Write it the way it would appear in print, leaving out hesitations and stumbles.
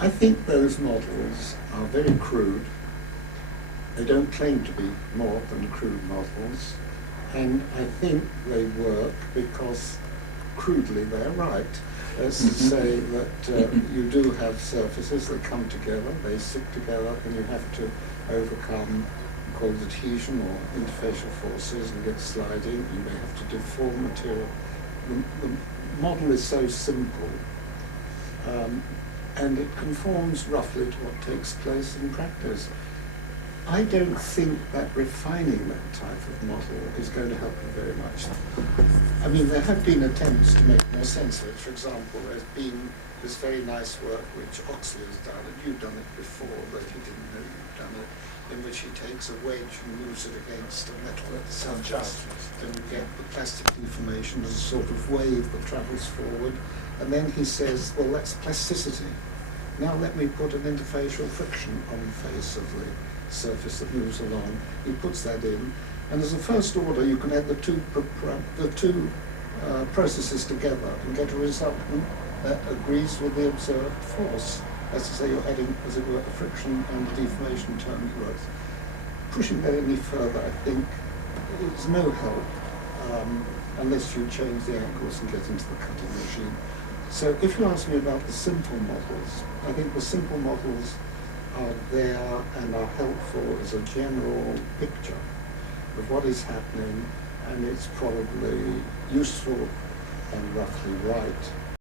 I think those models are very crude. They don't claim to be more than crude models, and I think they work because crudely they're right. That's to say that you do have surfaces that come together, they stick together, and you have to overcome called adhesion or interfacial forces and get sliding. You may have to deform material. The model is so simple, and it conforms roughly to what takes place in practice. I don't think that refining that type of model is going to help you very much. I mean, there have been attempts to make more sense of it. For example, there's been this very nice work which Oxley has done, and you've done it before, but he didn't know you've done it, in which he takes a wedge and moves it against a metal at the surface, and you get the plastic deformation as a sort of wave that travels forward. And then he says, well, that's plasticity. Now let me put an interfacial friction on the face of the surface that moves along. He puts that in, and as a first order, you can add the two processes together and get a resultant that agrees with the observed force. As to say, you're adding, as it were, a friction and a deformation term growth. Pushing that any further, I think, is no help unless you change the angles and get into the cutting machine. So if you ask me about the simple models, I think the simple models are there and are helpful as a general picture of what is happening, and it's probably useful and roughly right